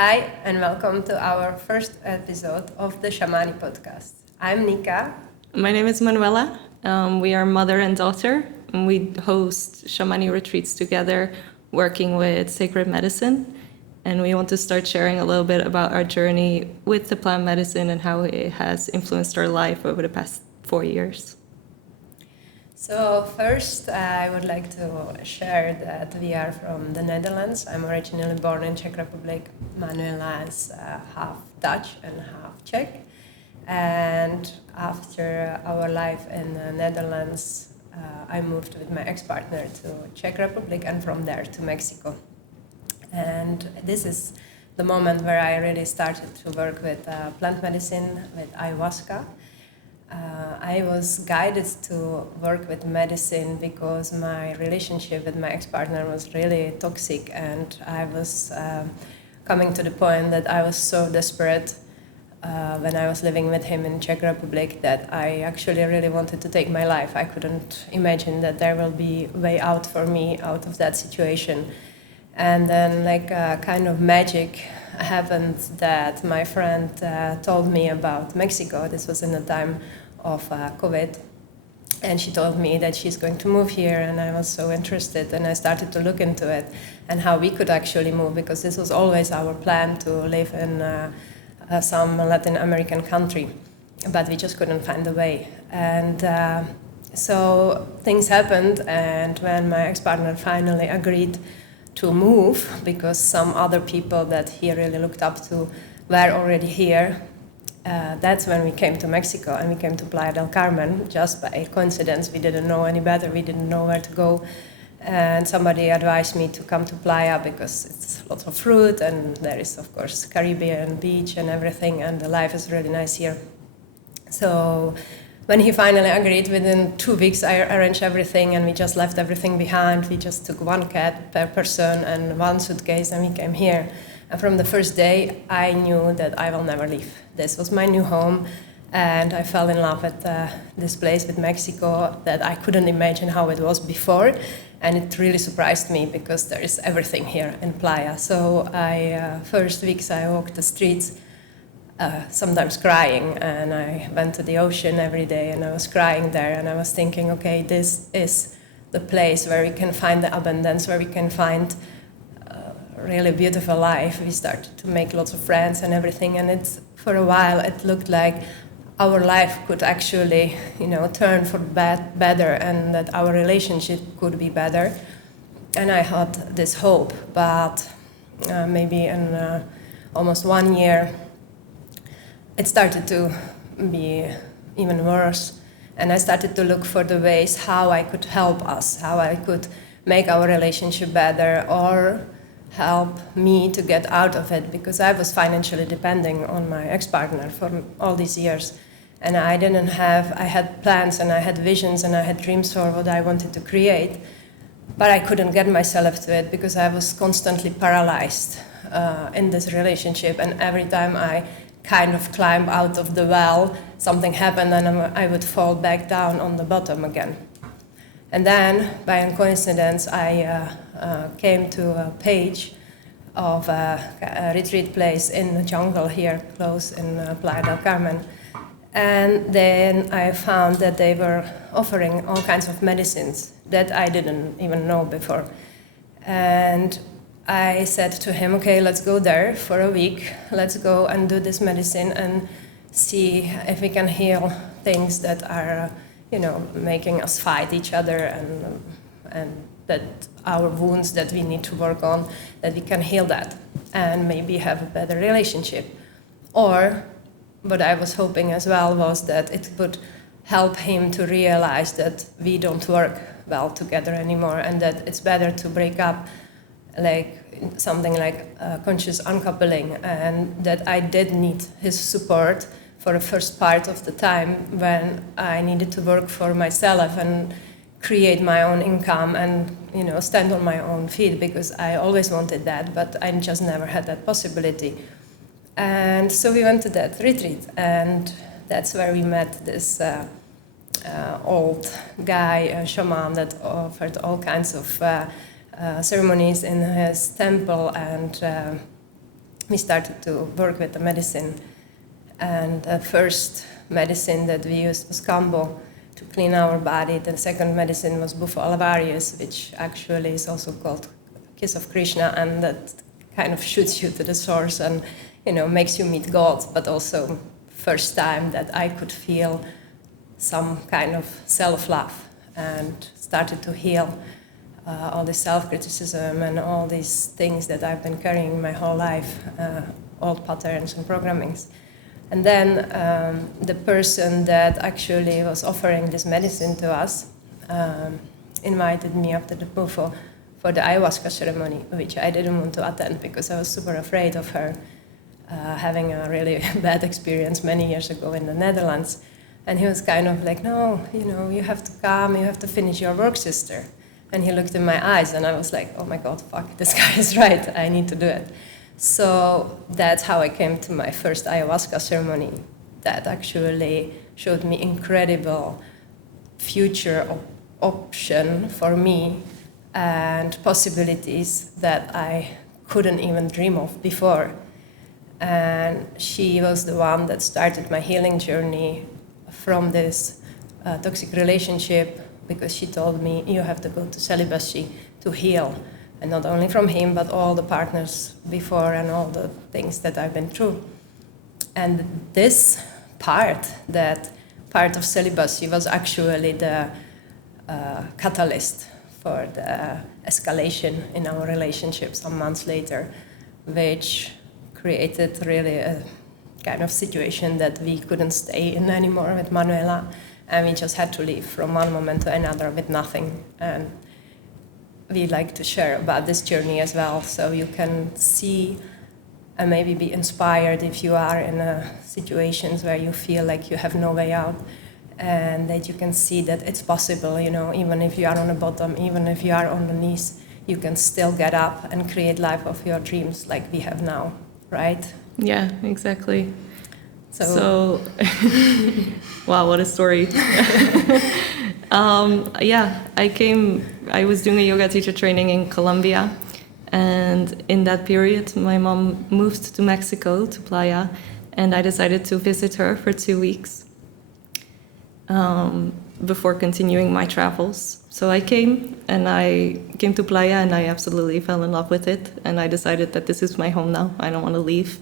Hi, and welcome to our first episode of the Xamani podcast. I'm Nika. My name is Manuela. We are mother and daughter, and we host Xamani retreats together, working with sacred medicine. And we want to start sharing a little bit about our journey with the plant medicine and how it has influenced our life over the past 4 years. So first, I would like to share that we are from the Netherlands. I'm originally born in Czech Republic. Manuela is half Dutch and half Czech. And after our life in the Netherlands, I moved with my ex-partner to Czech Republic and from there to Mexico. And this is the moment where I really started to work with plant medicine, with ayahuasca. I was guided to work with medicine because my relationship with my ex-partner was really toxic, and I was coming to the point that I was so desperate when I was living with him in Czech Republic that I actually really wanted to take my life. I couldn't imagine that there will be a way out for me out of that situation. And then like a kind of magic happened that my friend told me about Mexico. This was in the time of COVID. And she told me that she's going to move here, and I was so interested, and I started to look into it and how we could actually move, because this was always our plan to live in some Latin American country, but we just couldn't find a way. And so things happened, and when my ex-partner finally agreed to move, because some other people that he really looked up to were already here, that's when we came to Mexico, and we came to Playa del Carmen just by coincidence. We didn't know any better, we didn't know where to go, and somebody advised me to come to Playa because it's lots of fruit, and there is of course Caribbean beach and everything, and the life is really nice here. So when he finally agreed, within 2 weeks I arranged everything, and we just left everything behind. We just took one cat per person and one suitcase, and we came here. And from the first day, I knew that I will never leave. This was my new home, and I fell in love with this place, with Mexico, that I couldn't imagine how it was before. And it really surprised me because there is everything here in Playa. So first weeks I walked the streets, sometimes crying, and I went to the ocean every day, and I was crying there, and I was thinking, okay, this is the place where we can find the abundance, where we can find really beautiful life. We started to make lots of friends and everything, and it's for a while it looked like our life could actually, turn for better, and that our relationship could be better. And I had this hope, but maybe in almost 1 year, it started to be even worse. And I started to look for the ways how I could help us, how I could make our relationship better, or help me to get out of it, because I was financially depending on my ex-partner for all these years. And I had plans and I had visions and I had dreams for what I wanted to create, but I couldn't get myself to it because I was constantly paralyzed in this relationship. And every time I kind of climbed out of the well, something happened and I would fall back down on the bottom again. And then, by a coincidence, I came to a page of a retreat place in the jungle here, close in Playa del Carmen. And then I found that they were offering all kinds of medicines that I didn't even know before. And I said to him, okay, let's go there for a week. Let's go and do this medicine and see if we can heal things that are making us fight each other, and that our wounds that we need to work on, that we can heal that and maybe have a better relationship. Or what I was hoping as well was that it would help him to realize that we don't work well together anymore, and that it's better to break up, like something like conscious uncoupling, and that I did need his support for the first part of the time when I needed to work for myself and create my own income and stand on my own feet, because I always wanted that, but I just never had that possibility. And so we went to that retreat, and that's where we met this old guy, a shaman, that offered all kinds of ceremonies in his temple, and we started to work with the medicine. And the first medicine that we used was Kambo to clean our body. The second medicine was Bufo Alvarius, which actually is also called Kiss of Krishna, and that kind of shoots you to the source and, makes you meet God, but also first time that I could feel some kind of self-love and started to heal all the self-criticism and all these things that I've been carrying my whole life, old patterns and programmings. And then the person that actually was offering this medicine to us invited me after the Bufo for the Ayahuasca ceremony, which I didn't want to attend because I was super afraid of her having a really bad experience many years ago in the Netherlands. And he was kind of like, no, you have to come, you have to finish your work, sister. And he looked in my eyes and I was like, oh my God, fuck, this guy is right, I need to do it. So that's how I came to my first ayahuasca ceremony that actually showed me incredible future option for me and possibilities that I couldn't even dream of before. And she was the one that started my healing journey from this toxic relationship, because she told me, you have to go to celibacy to heal. And not only from him, but all the partners before and all the things that I've been through. And this part of celibacy was actually the catalyst for the escalation in our relationship some months later, which created really a kind of situation that we couldn't stay in anymore with Manuela, and we just had to leave from one moment to another with nothing. And we like to share about this journey as well, so you can see and maybe be inspired if you are in situations where you feel like you have no way out, and that you can see that it's possible, even if you are on the bottom, even if you are on the knees, you can still get up and create life of your dreams like we have now, right? Yeah, exactly. So wow, what a story. I was doing a yoga teacher training in Colombia, and in that period my mom moved to Mexico, to Playa, and I decided to visit her for 2 weeks before continuing my travels. So I came to Playa and I absolutely fell in love with it, and I decided that this is my home now, I don't want to leave.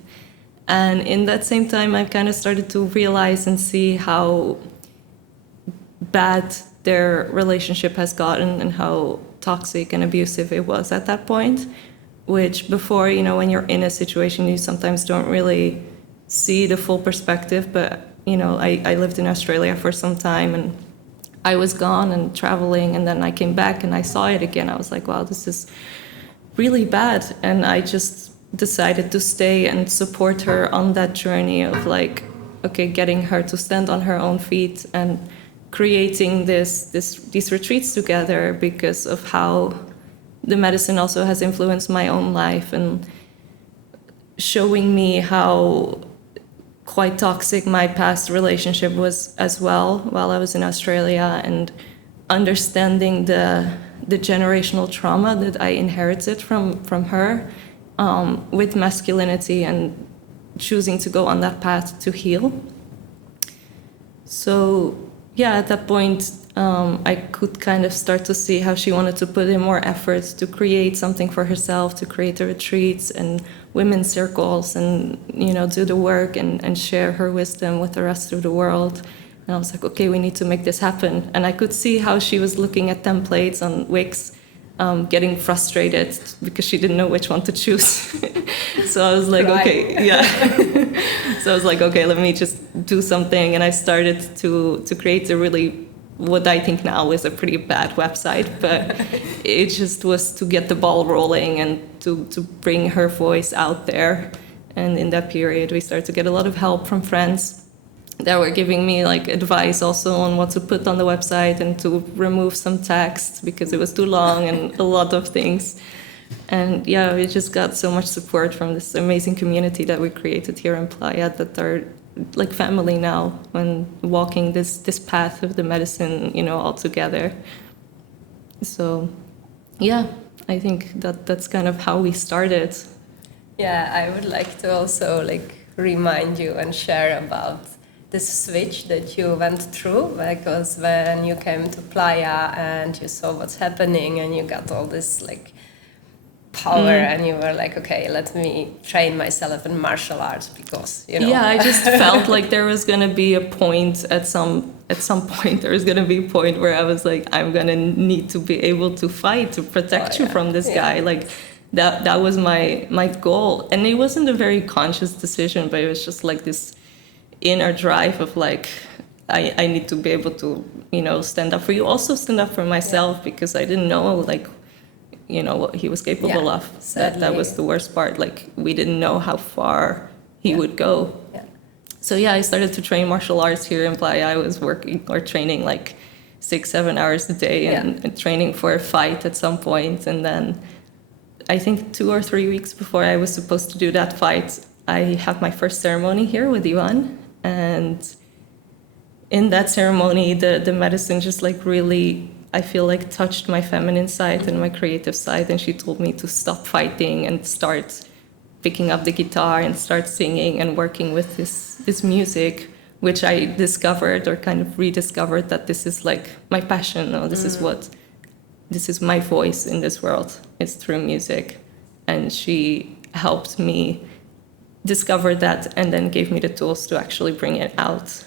And in that same time, I kind of started to realize and see how bad their relationship has gotten and how toxic and abusive it was at that point, which before, when you're in a situation, you sometimes don't really see the full perspective. But, I lived in Australia for some time and I was gone and traveling, and then I came back and I saw it again. I was like, wow, this is really bad. And I just decided to stay and support her on that journey of getting her to stand on her own feet and creating these retreats together, because of how the medicine also has influenced my own life and showing me how quite toxic my past relationship was as well while I was in Australia, and understanding the generational trauma that I inherited from her with masculinity, and choosing to go on that path to heal. So at that point, I could kind of start to see how she wanted to put in more efforts to create something for herself, to create the retreats and women's circles, and do the work and share her wisdom with the rest of the world. And I was like, okay, we need to make this happen. And I could see how she was looking at templates on Wix, getting frustrated because she didn't know which one to choose. So I was like, okay, yeah. So I was like, okay, let me just do something. And I started to create a really, what I think now is a pretty bad website, but it just was to get the ball rolling and to bring her voice out there. And in that period, we started to get a lot of help from friends that were giving me advice also on what to put on the website and to remove some text because it was too long and a lot of things. And we just got so much support from this amazing community that we created here in Playa, that are like family now when walking this path of the medicine, all together. So I think that's kind of how we started. Yeah, I would like to also remind you and share about this switch that you went through, because when you came to Playa and you saw what's happening and you got all this power and you were like, okay, let me train myself in martial arts because Yeah, I just felt like there was gonna be a point at some point there was gonna be a point where I was like, I'm gonna need to be able to fight to protect you from this guy. Like that was my goal. And it wasn't a very conscious decision, but it was just like this inner drive of like I need to be able to, stand up for you. Also stand up for myself because I didn't know what he was capable of. That was the worst part. Like we didn't know how far he would go. Yeah. So I started to train martial arts here in Playa. I was working or training like 6-7 hours a day and training for a fight at some point. And then I think 2 or 3 weeks before I was supposed to do that fight, I have my first ceremony here with Ivan. And in that ceremony, the medicine just like really, I feel like touched my feminine side and my creative side. And she told me to stop fighting and start picking up the guitar and start singing and working with this music, which I discovered or kind of rediscovered that this is like my passion. Or this is my voice in this world. It's through music. And she helped me discover that and then gave me the tools to actually bring it out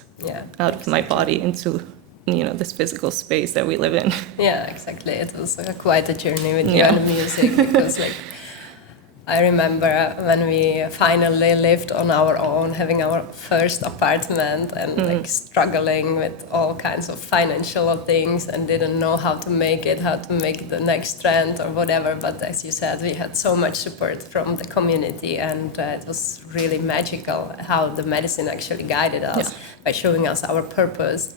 of my body into this physical space that we live in. Yeah, exactly. It was quite a journey with you and the music because I remember when we finally lived on our own, having our first apartment and struggling with all kinds of financial things and didn't know how to make the next trend or whatever. But as you said, we had so much support from the community and it was really magical how the medicine actually guided us by showing us our purpose.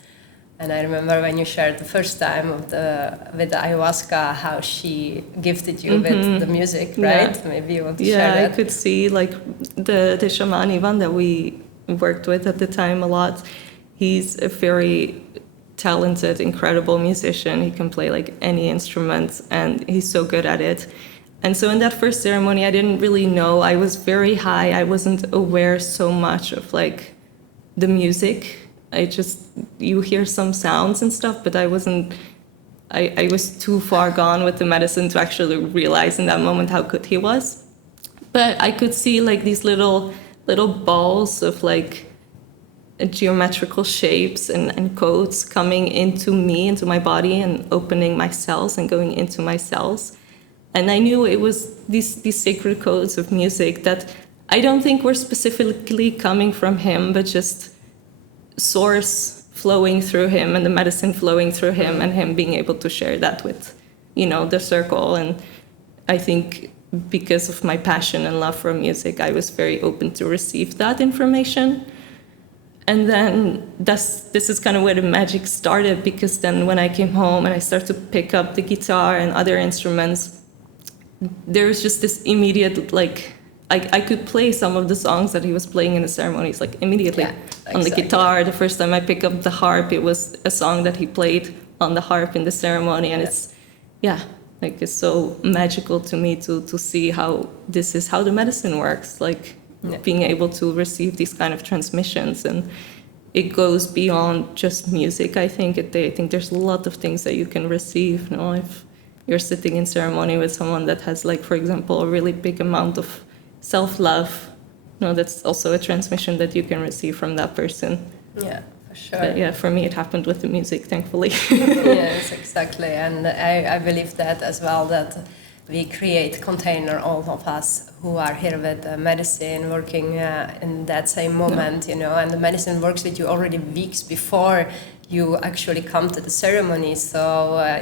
And I remember when you shared the first time with the ayahuasca, how she gifted you with the music, right? Yeah. Maybe you want to share that? Yeah, I could see like the Xamani one that we worked with at the time a lot. He's a very talented, incredible musician. He can play like any instrument and he's so good at it. And so in that first ceremony, I didn't really know. I was very high. I wasn't aware so much of like the music. You hear some sounds and stuff, but I was too far gone with the medicine to actually realize in that moment how good he was. But I could see like these little balls of like geometrical shapes and codes coming into my body and opening my cells and going into my cells. And I knew it was these sacred codes of music that I don't think were specifically coming from him, but just source flowing through him and the medicine flowing through him and him being able to share that with, the circle. And I think because of my passion and love for music, I was very open to receive that information. And then this is kind of where the magic started, because then when I came home and I started to pick up the guitar and other instruments, there was just this immediate, like, I could play some of the songs that he was playing in the ceremonies, like immediately on the guitar. The first time I picked up the harp, it was a song that he played on the harp in the ceremony. And it's so magical to me to see how this is how the medicine works, like being able to receive these kind of transmissions. And it goes beyond just music, I think. I think there's a lot of things that you can receive. If you're sitting in ceremony with someone that has, like, for example, a really big amount of self-love, that's also a transmission that you can receive from that person. Yeah, for sure. But for me, it happened with the music, thankfully. Yes, exactly. And I believe that as well, that we create container, all of us who are here with medicine, working in that same moment, and the medicine works with you already weeks before you actually come to the ceremony. So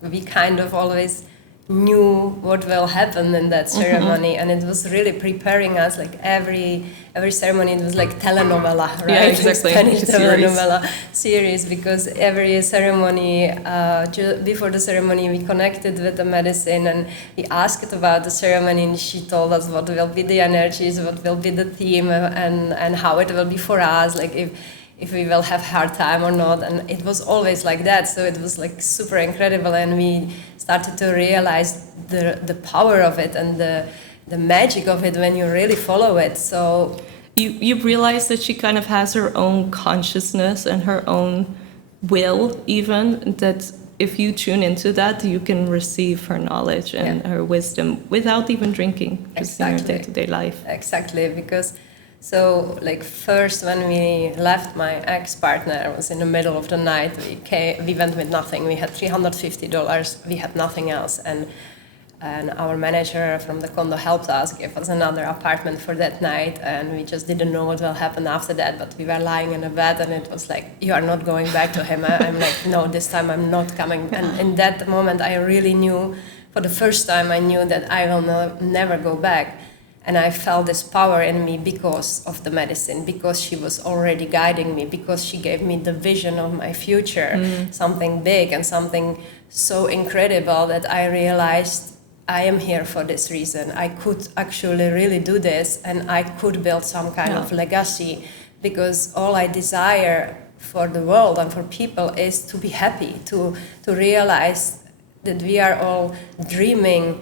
we kind of always knew what will happen in that ceremony, and it was really preparing us. Like every ceremony, it was like telenovela, right? Yeah, exactly. Spanish telenovela series, because every ceremony, before the ceremony, we connected with the medicine and we asked about the ceremony, and she told us what will be the energies, what will be the theme, and how it will be for us, like if we will have hard time or not. And it was always like that, so it was like super incredible, and we started to realize the power of it and the the magic of it when you really follow it. So you realize that she kind of has her own consciousness and her own will, even, that if you tune into that, you can receive her knowledge and her wisdom without even drinking, just in your day-to-day life. Exactly, because so like first when we left, my ex-partner, it was in the middle of the night, we went with nothing. We had $350, we had nothing else, and our manager from the condo helped us, gave us another apartment for that night, and we just didn't know what will happen after that, but we were lying in a bed, and it was like, you are not going back to him. I'm like, no, this time I'm not coming. And in that moment, I really knew, for the first time, I knew that I will never go back. And I felt this power in me because of the medicine, because she was already guiding me, because she gave me the vision of my future, something big and something so incredible that I realized I am here for this reason. I could actually really do this, and I could build some kind of legacy, because all I desire for the world and for people is to be happy, to realize that we are all dreaming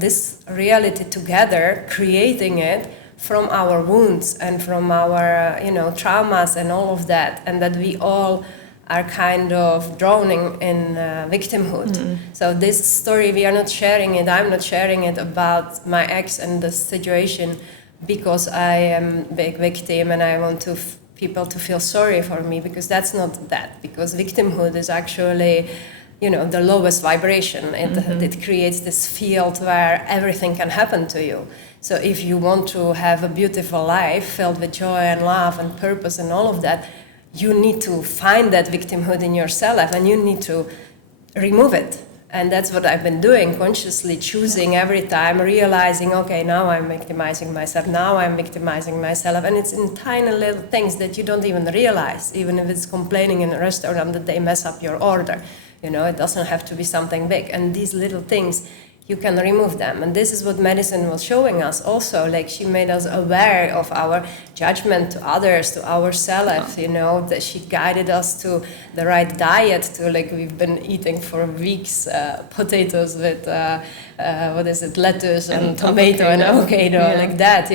this reality together, creating it from our wounds and from our traumas and all of that, and that we all are kind of drowning in victimhood. So this story, we are not sharing it, I'm not sharing it about my ex and the situation because I am a big victim and I want people to feel sorry for me, because that's not that. Because victimhood is actually, the lowest vibration. It creates this field where everything can happen to you. So if you want to have a beautiful life filled with joy and love and purpose and all of that, you need to find that victimhood in yourself, and you need to remove it. And that's what I've been doing, consciously choosing every time, realizing, okay, now I'm victimizing myself, and it's in tiny little things that you don't even realize, even if it's complaining in a restaurant that they mess up your order. It doesn't have to be something big. And these little things, you can remove them. And this is what medicine was showing us also. Like, she made us aware of our judgment to others, to ourselves, that she guided us to the right diet, to, like, we've been eating for weeks potatoes with, lettuce and tomato and avocado, like that,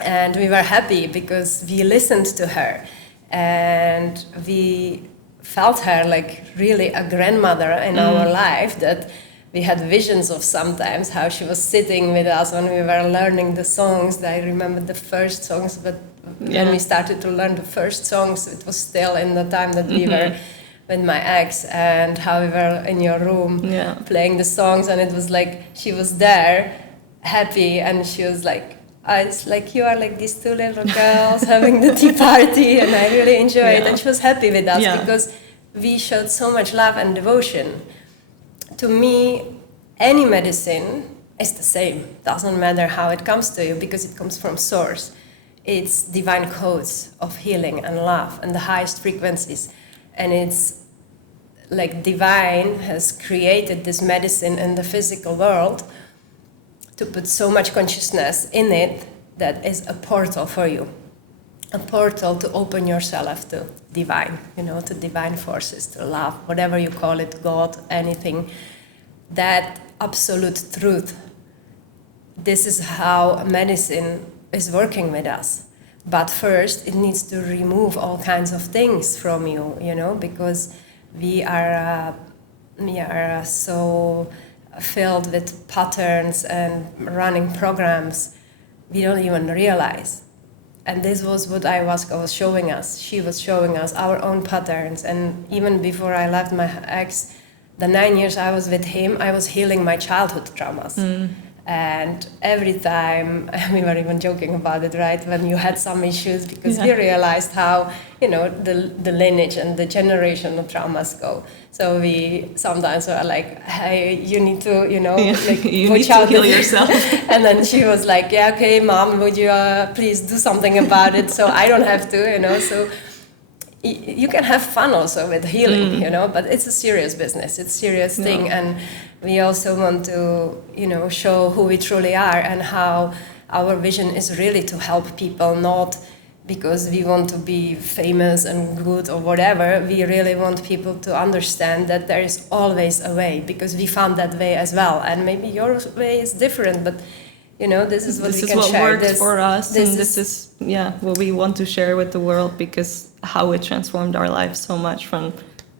And we were happy because we listened to her and we felt her like really a grandmother in our life, that we had visions of sometimes how she was sitting with us when we were learning the songs. I remember the first songs, but when we started to learn the first songs, it was still in the time that we were with my ex, and how we were in your room playing the songs, and it was like she was there happy, and she was like, it's like, you are like these two little girls having the tea party, and I really enjoyed it. And she was happy with us because we showed so much love and devotion. To me, any medicine is the same. Doesn't matter how it comes to you, because it comes from source. It's divine codes of healing and love and the highest frequencies. And it's like divine has created this medicine in the physical world to put so much consciousness in it that is a portal for you. A portal to open yourself to divine, to divine forces, to love, whatever you call it, God, anything. That absolute truth. This is how medicine is working with us. But first, it needs to remove all kinds of things from you, because we are so filled with patterns and running programs we don't even realize. And this was what Ayahuasca was showing us. She was showing us our own patterns. And even before I left my ex, the 9 years I was with him, I was healing my childhood traumas. And every time, we were even joking about it, right? When you had some issues, because we realized how, the lineage and the generational traumas go. So we sometimes were like, hey, you need to, like, you need to heal yourself. And then she was like, yeah, okay, Mom, would you please do something about it so I don't have to, So you can have fun also with healing, but it's a serious business. It's a serious thing. And we also want to, show who we truly are and how our vision is really to help people, not because we want to be famous and good or whatever. We really want people to understand that there is always a way, because we found that way as well. And maybe your way is different, but this is what we can share. This is what works for us, and this is what we want to share with the world, because how it transformed our lives so much from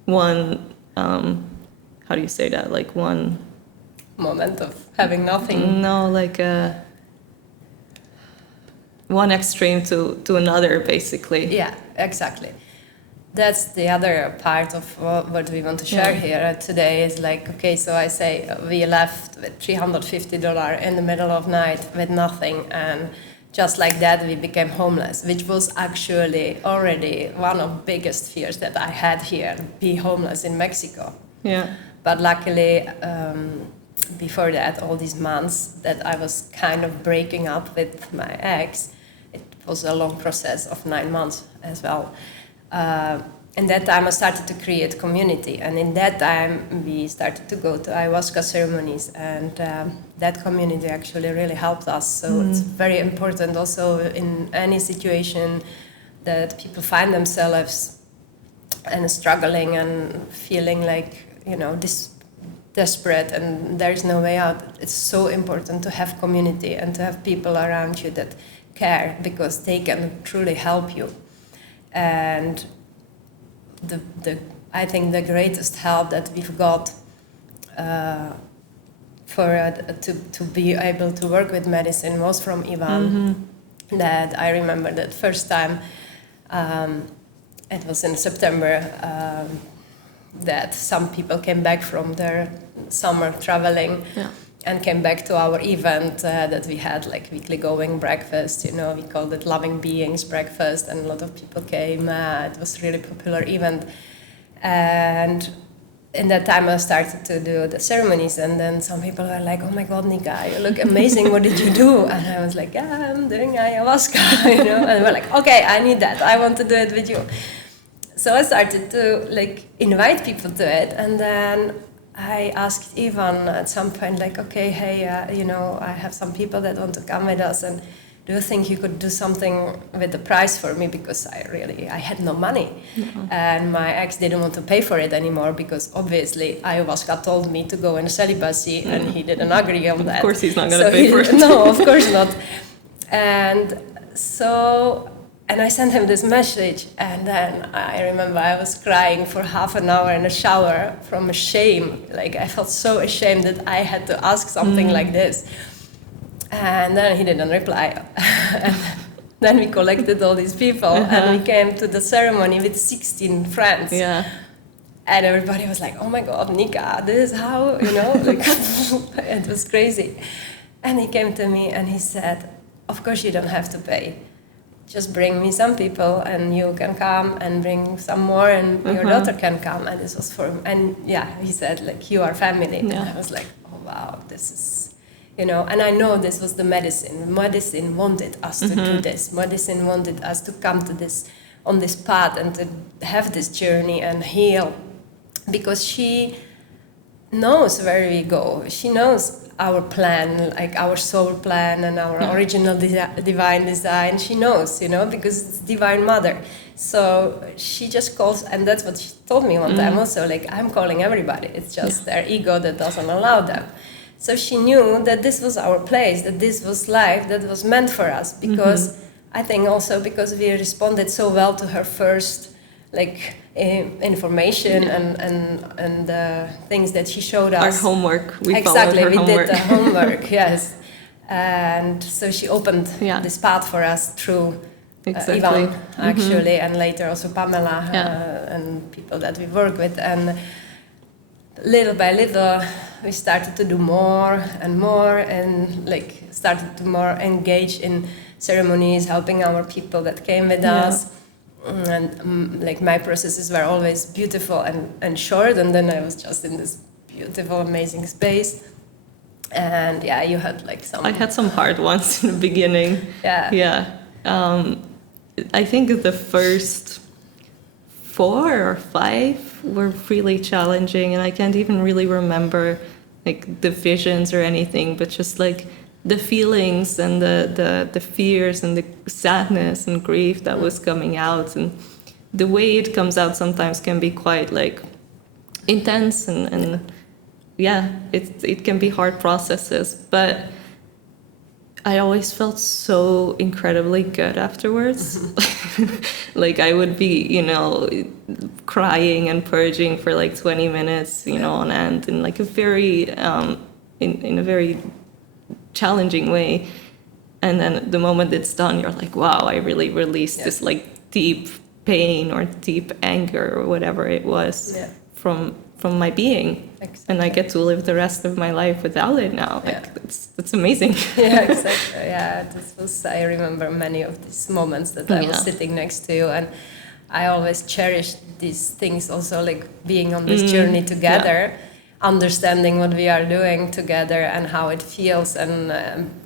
one, how do you say that? Like one moment of having nothing. No, like one extreme to another, basically. Yeah, exactly. That's the other part of what we want to share here today is like, okay, so I say we left with $350 in the middle of night with nothing, and just like that we became homeless, which was actually already one of the biggest fears that I had here, be homeless in Mexico. Yeah. But luckily, before that, all these months that I was kind of breaking up with my ex, it was a long process of 9 months as well. In that time, I started to create community, and in that time, we started to go to ayahuasca ceremonies, and that community actually really helped us. So it's very important also in any situation that people find themselves and struggling and feeling like, this desperate and there's no way out. It's so important to have community and to have people around you that care, because they can truly help you. And I think the greatest help that we've got to be able to work with medicine was from Ivan. That I remember that first time, it was in September, that some people came back from their summer traveling. Yeah. And came back to our event that we had, like weekly going breakfast, we called it Loving Beings Breakfast, and a lot of people came. It was a really popular event. And in that time I started to do the ceremonies, and then some people were like, oh my God, Nika, you look amazing, what did you do? And I was like, yeah, I'm doing ayahuasca, and they were like, okay, I need that, I want to do it with you. So I started to invite people to it, and then I asked Ivan at some point, like, okay, hey, I have some people that want to come with us, and do you think you could do something with the price for me? Because I had no money. And my ex didn't want to pay for it anymore, because obviously ayahuasca told me to go in celibacy, and he didn't agree on that. Of course he's not going to pay for it. No, of course not. And I sent him this message, and then I remember I was crying for half an hour in the shower from shame. Like, I felt so ashamed that I had to ask something like this. And then he didn't reply. And then we collected all these people, and we came to the ceremony with 16 friends. Yeah. And everybody was like, oh my God, Nika, this is how, it was crazy. And he came to me and he said, of course you don't have to pay. Just bring me some people, and you can come, and bring some more, and your daughter can come. And this was for him. And he said, like, you are family. Yeah. And I was like, oh wow, this is, and I know this was the medicine. Medicine wanted us to do this. Medicine wanted us to come to this, on this path, and to have this journey and heal, because she knows where we go. She knows our plan, like our soul plan and our original divine design. She knows, because it's Divine Mother. So she just calls, and that's what she told me one time also, like, I'm calling everybody. It's just their ego that doesn't allow them. So she knew that this was our place, that this was life, that was meant for us, because I think also because we responded so well to her first, information and the things that she showed us. Our homework. We did the homework, yes. And so she opened this path for us through Ivan, actually, and later also Pamela and people that we work with. And little by little, we started to do more and more, and started to more engage in ceremonies, helping our people that came with us. And my processes were always beautiful and short, and then I was just in this beautiful, amazing space. And you had some... I had some hard ones in the beginning. Yeah. I think the first 4 or 5 were really challenging, and I can't even really remember the visions or anything, but just the feelings and the fears and the sadness and grief that was coming out. And the way it comes out sometimes can be quite like intense and it can be hard processes, but I always felt so incredibly good afterwards. Like I would be, crying and purging for like 20 minutes, on end in like a very, in a very challenging way. And then the moment it's done, you're like, wow, I really released this like deep pain or deep anger or whatever it was from my being. Exactly. And I get to live the rest of my life without it now. Like that's amazing. Yeah, exactly. Yeah, I remember many of these moments that I was sitting next to you, and I always cherished these things also, like being on this journey together, understanding what we are doing together and how it feels, and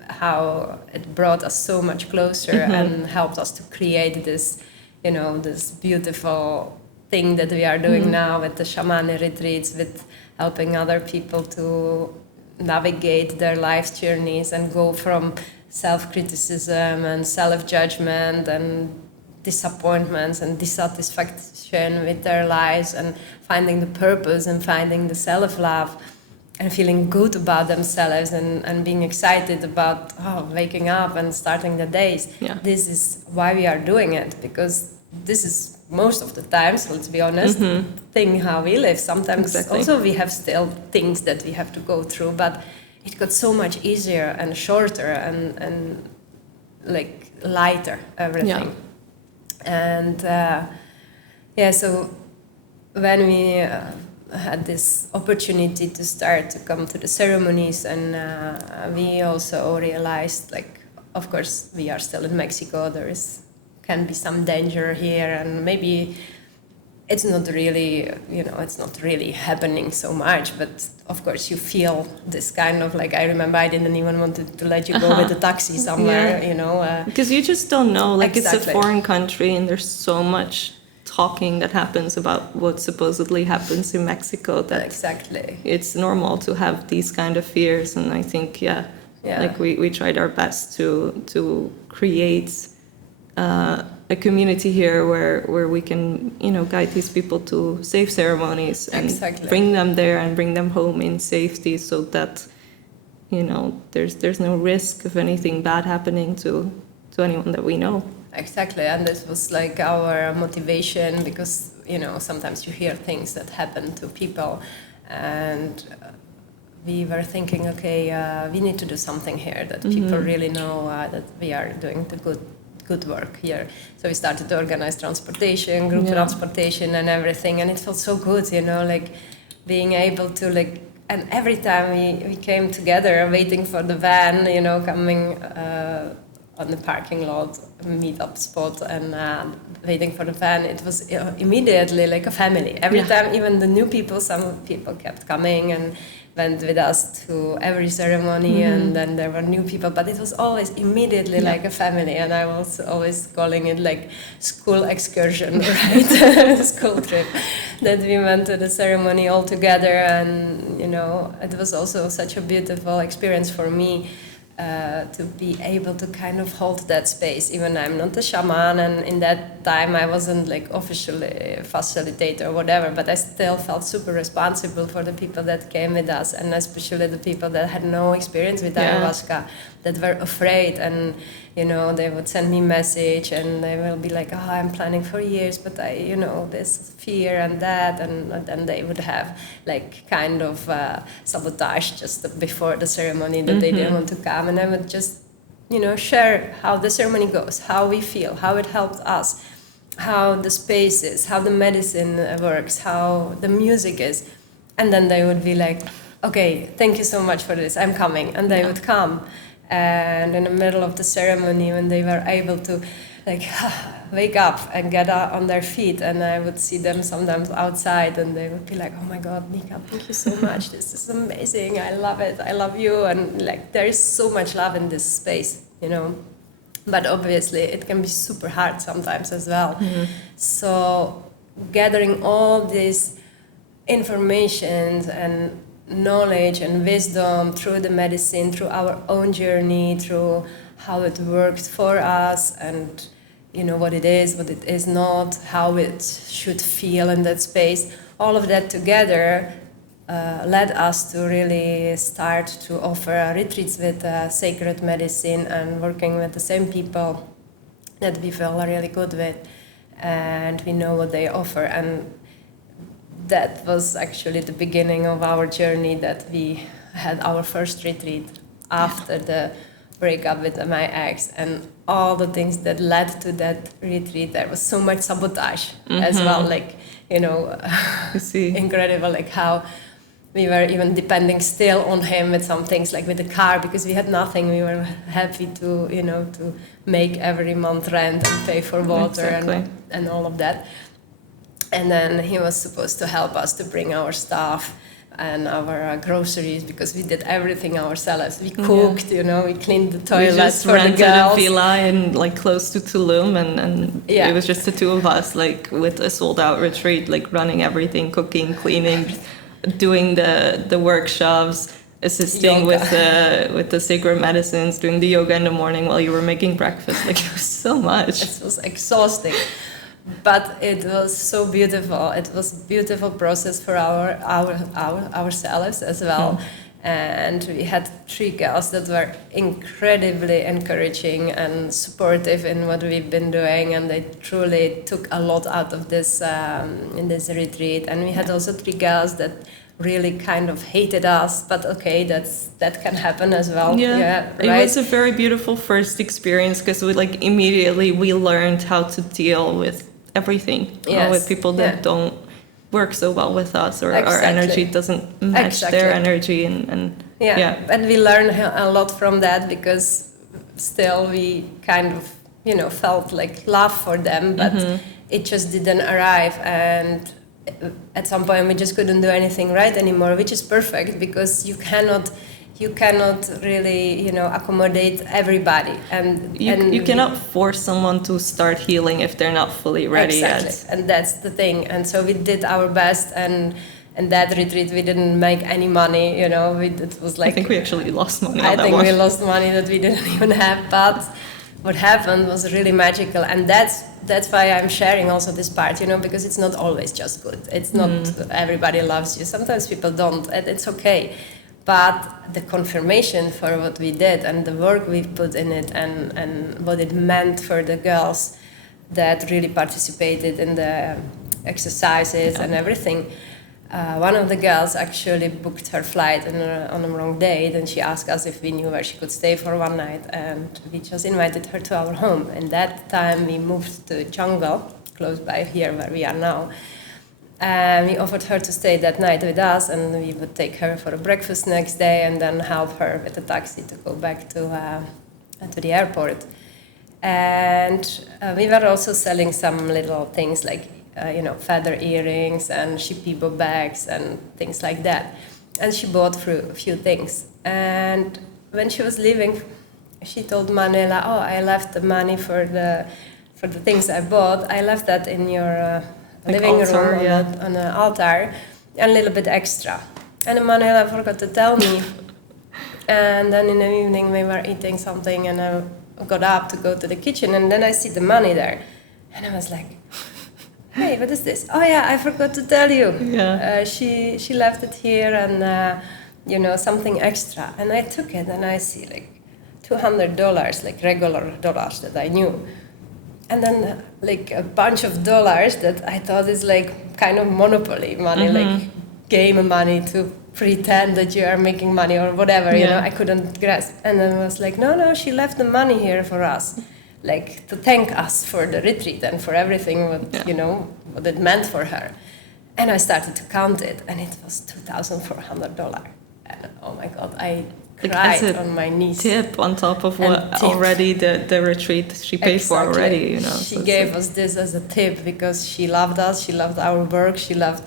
how it brought us so much closer and helped us to create this, this beautiful thing that we are doing now with the Xamani retreats, with helping other people to navigate their life's journeys and go from self-criticism and self-judgment and disappointments and dissatisfaction with their lives, and finding the purpose and finding the self-love and feeling good about themselves, and being excited about waking up and starting the days. Yeah. This is why we are doing it, because this is most of the times, let's be honest, thing how we live. Sometimes also we have still things that we have to go through, but it got so much easier and shorter and like lighter, everything. And so when we had this opportunity to start to come to the ceremonies, and we also realized, like, of course we are still in Mexico, can be some danger here, and maybe it's not really, it's not really happening so much, but of course you feel this kind of, like, I remember I didn't even want to let you go with a taxi somewhere, because you just don't know, like it's a foreign country and there's so much talking that happens about what supposedly happens in Mexico, that it's normal to have these kind of fears. And I think like we tried our best to create a community here where we can guide these people to safe ceremonies and bring them there and bring them home in safety, so that there's no risk of anything bad happening to anyone that we know. Exactly. And this was like our motivation, because sometimes you hear things that happen to people, and we were thinking, we need to do something here that people really know that we are doing the good work here. So we started to organize transportation, group transportation and everything, and it felt so good, like being able to, like, and every time we came together waiting for the van, coming on the parking lot, meetup spot, and waiting for the van, it was immediately like a family. Every time, even the new people, some people kept coming and went with us to every ceremony, and then there were new people, but it was always immediately like a family. And I was always calling it like school excursion, right? School trip, that we went to the ceremony all together. And it was also such a beautiful experience for me, to be able to kind of hold that space. Even I'm not a shaman, and in that time I wasn't like officially a facilitator or whatever, but I still felt super responsible for the people that came with us, and especially the people that had no experience with ayahuasca, that were afraid, and they would send me message and they will be like, I'm planning for years, but I this fear and that, and then they would have like kind of sabotage just before the ceremony, that they didn't want to come, and I would just share how the ceremony goes, how we feel, how it helped us, how the space is, how the medicine works, how the music is, and then they would be like, okay, thank you so much for this, I'm coming, and they would come. And in the middle of the ceremony, when they were able to like wake up and get on their feet, and I would see them sometimes outside, and they would be like, oh my God, Nika, thank you so much, this is amazing, I love it, I love you, and like there is so much love in this space, but obviously it can be super hard sometimes as well. So gathering all these information and knowledge and wisdom through the medicine, through our own journey, through how it worked for us, and what it is not, how it should feel in that space. All of that together led us to really start to offer retreats with sacred medicine and working with the same people that we feel really good with, and we know what they offer. And that was actually the beginning of our journey, that we had our first retreat after the breakup with my ex, and all the things that led to that retreat. There was so much sabotage as well, incredible, like how we were even depending still on him with some things, like with the car, because we had nothing. We were happy to to make every month rent and pay for water and all of that. And then he was supposed to help us to bring our stuff and our groceries, because we did everything ourselves. We cooked, we cleaned the toilets for the girls. We just rented a villa in close to Tulum, and it was just the two of us, with a sold-out retreat, running everything, cooking, cleaning, doing the workshops, assisting with the sacred medicines, doing the yoga in the morning while you were making breakfast. It was so much. It was exhausting. But it was so beautiful. It was a beautiful process for ourselves as well. And we had 3 girls that were incredibly encouraging and supportive in what we've been doing, and they truly took a lot out of this in this retreat. And we had also 3 girls that really kind of hated us, but okay, that can happen as well. Right? It was a very beautiful first experience, because immediately we learned how to deal with everything, with people that don't work so well with us, or our energy doesn't match their energy, and we learned a lot from that, because still we kind of felt like love for them, but it just didn't arrive. And at some point we just couldn't do anything right anymore, which is perfect, because you cannot really accommodate everybody, and you cannot force someone to start healing if they're not fully ready yet. And that's the thing. And so we did our best, and that retreat we didn't make any money. It was I think we actually lost money. We lost money that we didn't even have, but what happened was really magical. And that's why I'm sharing also this part, because it's not always just good. It's not everybody loves you. Sometimes people don't, and it's okay. But the confirmation for what we did and the work we put in it, and what it meant for the girls that really participated in the exercises and everything. One of the girls actually booked her flight on the wrong date, and she asked us if we knew where she could stay for one night, and we just invited her to our home. And that time we moved to jungle, close by here where we are now. We offered her to stay that night with us, and we would take her for a breakfast next day, and then help her with a taxi to go back to the airport. And we were also selling some little things like feather earrings and shipibo bags and things like that. And she bought a few things. And when she was leaving, she told Manuela, "Oh, I left the money for the things I bought. I left that in your living room on the altar, and a little bit extra." And Manuela forgot to tell me. And then in the evening we were eating something, and I got up to go to the kitchen, and then I see the money there, and I was like, "Hey, what is this? Oh yeah, I forgot to tell you. She left it here, and something extra." And I took it, and I see like $200, like regular dollars that I knew. And then like a bunch of dollars that I thought is like kind of monopoly money, like game money to pretend that you are making money or whatever, I couldn't grasp. And then I was like, no, she left the money here for us, like to thank us for the retreat and for everything what it meant for her. And I started to count it, and it was $2,400. And oh my God, I cried on my knees. Tip on top of what already the retreat she paid for already, She gave us this as a tip because she loved us, she loved our work, she loved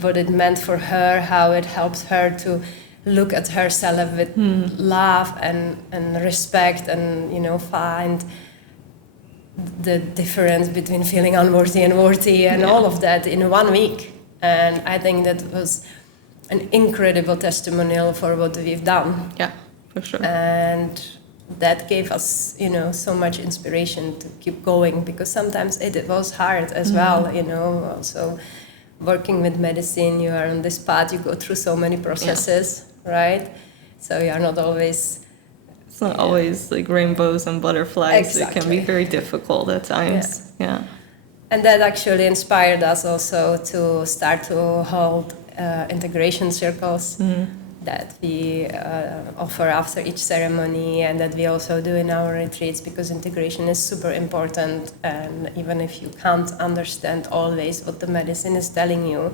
what it meant for her, how it helps her to look at herself with love and respect, and find the difference between feeling unworthy and worthy, and all of that in 1 week. And I think that was an incredible testimonial for what we've done. Yeah, for sure. And that gave us, so much inspiration to keep going, because sometimes it was hard as well, also working with medicine, you are on this path, you go through so many processes, right? So you are not always... It's not always like rainbows and butterflies. Exactly. It can be very difficult at times. Yeah. And that actually inspired us also to start to hold integration circles that we offer after each ceremony, and that we also do in our retreats, because integration is super important. And even if you can't understand always what the medicine is telling you,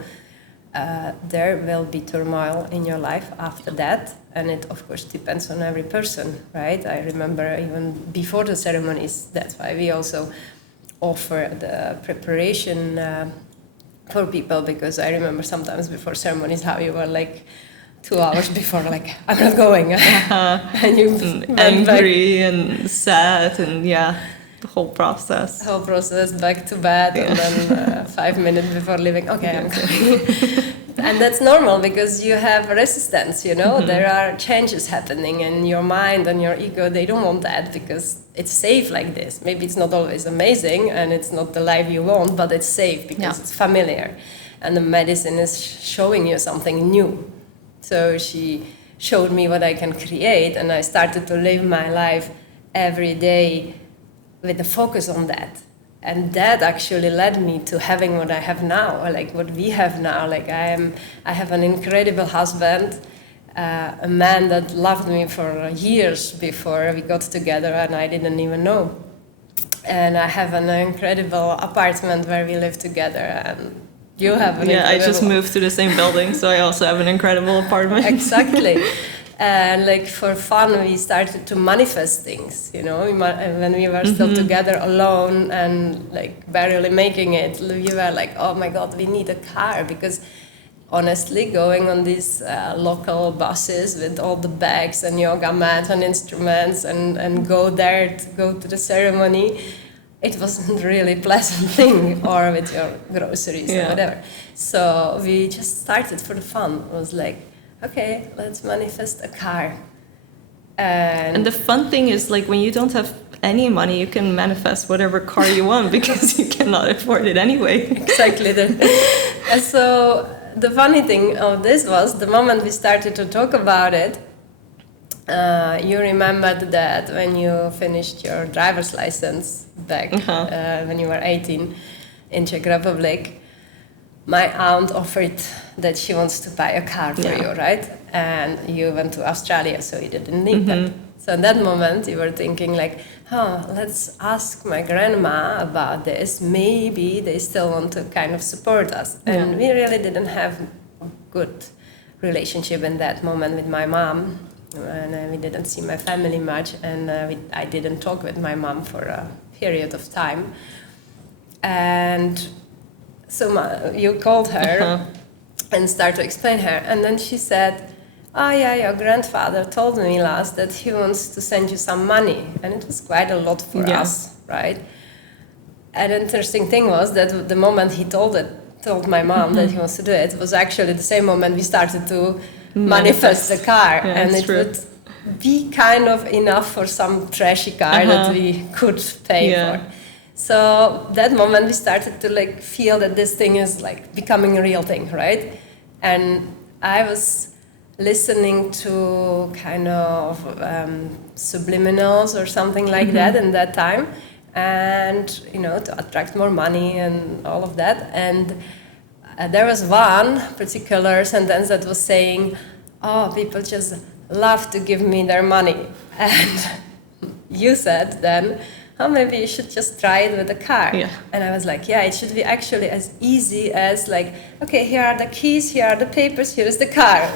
there will be turmoil in your life after that. And it, of course, depends on every person, right? I remember even before the ceremonies, that's why we also offer the preparation for people, because I remember sometimes before ceremonies how you were like 2 hours before, like, I'm not going. And you angry and sad, and the whole process. The whole process, back to bed, and then 5 minutes before leaving, okay, I'm coming. And that's normal, because you have resistance, There are changes happening, and your mind and your ego, they don't want that, because it's safe like this. Maybe it's not always amazing, and it's not the life you want, but it's safe, because it's familiar. And the medicine is showing you something new. So she showed me what I can create, and I started to live my life every day with a focus on that. And that actually led me to having what I have now, or like what we have now. Like I have an incredible husband, a man that loved me for years before we got together, and I didn't even know. And I have an incredible apartment where we live together, and you have an incredible... I just moved to the same building, so I also have an incredible apartment. Exactly. And like for fun, we started to manifest things, when we were still together alone and like barely making it, we were like, oh my God, we need a car, because honestly, going on these local buses with all the bags and yoga mats and instruments and go to the ceremony, it wasn't really a pleasant thing, or with your groceries or whatever. So we just started for the fun. It was like, okay, let's manifest a car. And the fun thing is, like, when you don't have any money, you can manifest whatever car you want, because you cannot afford it anyway. Exactly. And so the funny thing of this was, the moment we started to talk about it, you remembered that when you finished your driver's license back when you were 18 in Czech Republic, my aunt offered that she wants to buy a car for you, right? And you went to Australia, so you didn't need that. So in that moment, you were thinking like, let's ask my grandma about this. Maybe they still want to kind of support us. And we really didn't have a good relationship in that moment with my mom. And we didn't see my family much. And I didn't talk with my mom for a period of time. And so you called her and started to explain her. And then she said, oh yeah, your grandfather told me last that he wants to send you some money. And it was quite a lot for us, right? And the interesting thing was that the moment he told my mom that he wants to do it, was actually the same moment we started to manifest the car. And it would be kind of enough for some trashy car that we could pay for. So that moment we started to like feel that this thing is like becoming a real thing, right? And I was listening to kind of subliminals or something like that in that time, and to attract more money and all of that. And there was one particular sentence that was saying, oh, people just love to give me their money. And you said then, oh, maybe you should just try it with a car. And I was like, it should be actually as easy as like, okay, here are the keys, here are the papers, here is the car,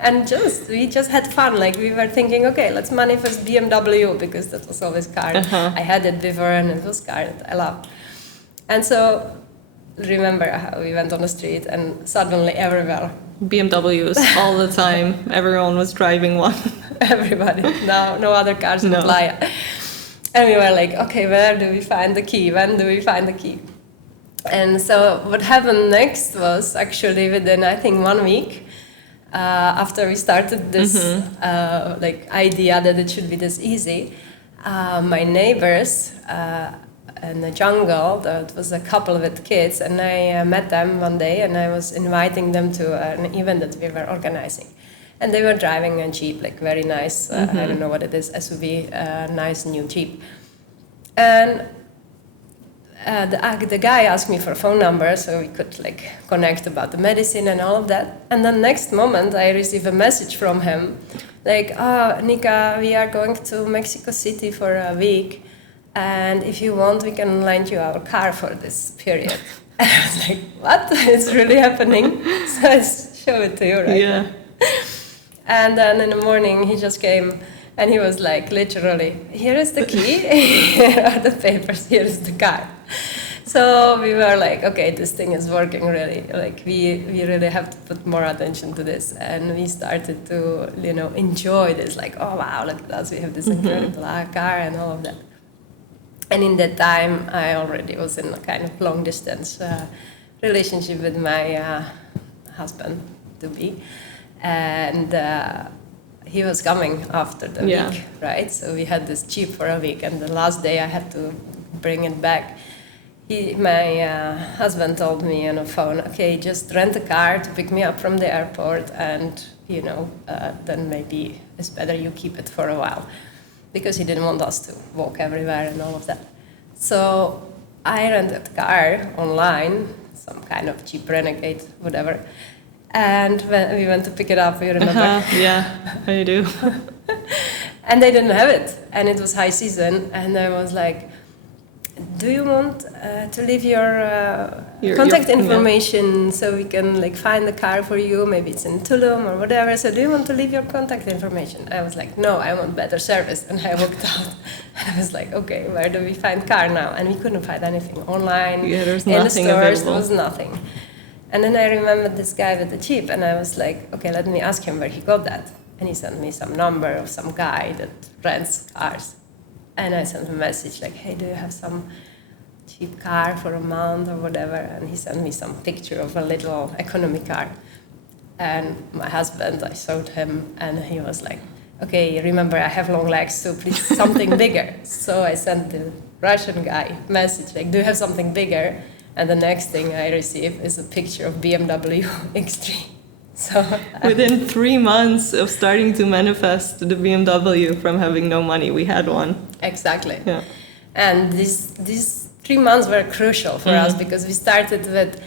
And we just had fun. Like we were thinking, okay, let's manifest BMW, because that was always car. I had it before, and it was car that I loved. And so remember how we went on the street, and suddenly everywhere BMWs all the time. Everyone was driving one. Everybody. No other cars in Playa. And we were like, okay, where do we find the key? When do we find the key? And so what happened next was actually within, I think, 1 week, after we started this idea that it should be this easy, my neighbors in the jungle, that was a couple with kids, and I met them one day, and I was inviting them to an event that we were organizing. And they were driving a Jeep, like very nice, I don't know what it is, SUV, nice new Jeep. And the guy asked me for a phone number so we could like connect about the medicine and all of that. And then next moment I received a message from him like, oh, Nika, we are going to Mexico City for a week, and if you want we can lend you our car for this period. And I was like, what? It's really happening? So I show it to you right now. And then in the morning he just came. And he was like, literally, here is the key, here are the papers, here is the car. So we were like, okay, this thing is working really. Like, we really have to put more attention to this. And we started to, enjoy this. Like, oh, wow, look at us, we have this incredible car and all of that. And in that time, I already was in a kind of long-distance relationship with my husband-to-be. And he was coming after the week, right? So we had this Jeep for a week, and the last day I had to bring it back. My husband told me on the phone, okay, just rent a car to pick me up from the airport, and then maybe it's better you keep it for a while, because he didn't want us to walk everywhere and all of that. So I rented a car online, some kind of Jeep Renegade, whatever. And when we went to pick it up, you remember? Yeah, I do. And they didn't have it, and it was high season, and I was like, do you want to leave your contact information so we can like find the car for you? Maybe it's in Tulum or whatever. So do you want to leave your contact information? I was like, no, I want better service. And I walked out. And I was like, okay, where do we find car now? And we couldn't find anything online. Yeah, there's in nothing the stores, available. there was nothing. And then I remembered this guy with the Jeep, and I was like, okay, let me ask him where he got that. And he sent me some number of some guy that rents cars. And I sent him a message like, hey, do you have some cheap car for a month or whatever? And he sent me some picture of a little economy car. And my husband, I showed him, and he was like, okay, remember I have long legs, so please something bigger. So I sent the Russian guy message like, do you have something bigger? And the next thing I receive is a picture of BMW X3. So within 3 months of starting to manifest the BMW from having no money, we had one. Exactly. Yeah. And these 3 months were crucial for us, because we started with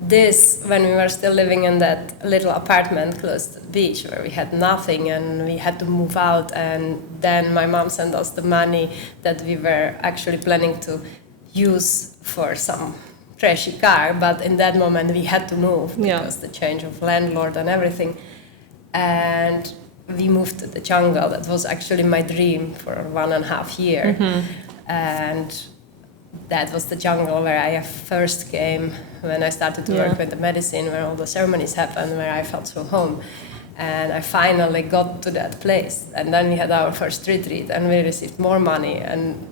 this when we were still living in that little apartment close to the beach where we had nothing and we had to move out. And then my mom sent us the money that we were actually planning to use for some trashy car, but in that moment we had to move because the change of landlord and everything. And we moved to the jungle. That was actually my dream for 1.5 years. And that was the jungle where I first came when I started to work with the medicine, where all the ceremonies happened, where I felt so home. And I finally got to that place. And then we had our first retreat, and we received more money, and